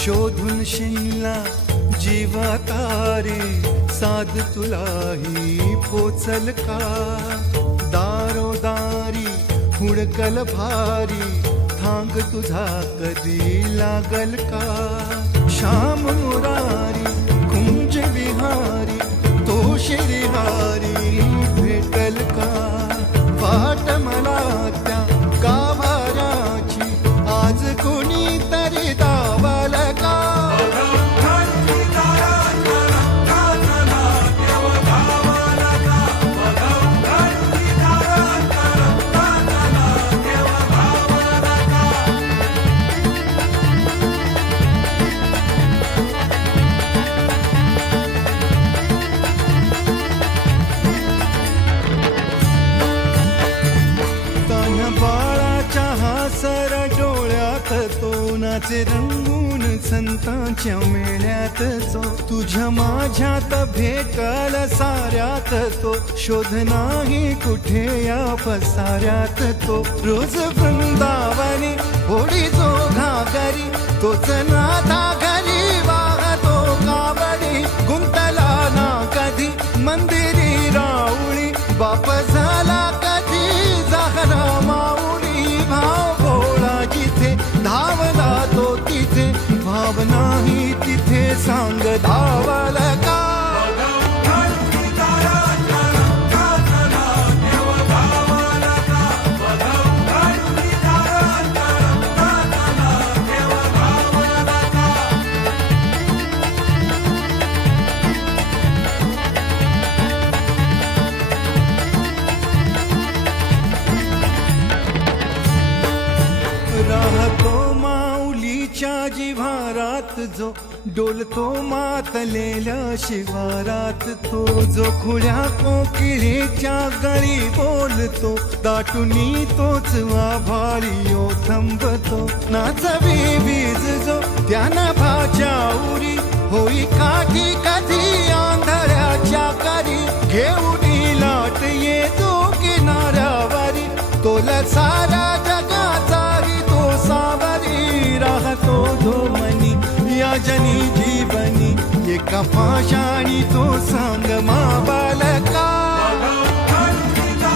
शोधून शिनला जीवा तारे साध तुलाही पोचल का दारोदारी हुडकल भारी थांग तुझा कधी लागल का श्याम मुरारी कुंज विहारी तो श्रीहारी भेटल का वाट मला त्या गाभाराची आज कोणी तरी दावाल का सर डोळ्यात तो नाचे रंगून संतांच्या मेळ्यात जो तुझ्या माझ्यात भेटल साऱ्यात तो शोध नाही कुठे या पसाऱ्यात तो रोज वृंदावनी होडी जो घागरी तोच नाथा घरी वाहतो कावडी गुंतला ना कधी मंदिरी राऊळी बाप झाला कधी जाहरा माऊली भाव जिथे धावला तो तिथे भाव नाही तिथे सांग धावल का राहतो माऊलीच्या जिव्हारात जो डोलतो मातलेल्या शिवारात तो जो खुळ्या कोकिळेच्या गळी बोलतो दाटुनी तोच आभाळी ओ थांबतो नाचवी वीज जो त्यानं भाच्या उरी होई काठी कधी आंधळ्याच्या करी घेऊन लाट येतो किनाऱ्यावरी तोला सारा जगाचाही तो सावरी राहतो धोमनी या जनी जीवनी एका पाशाणी तो सांग मा बालका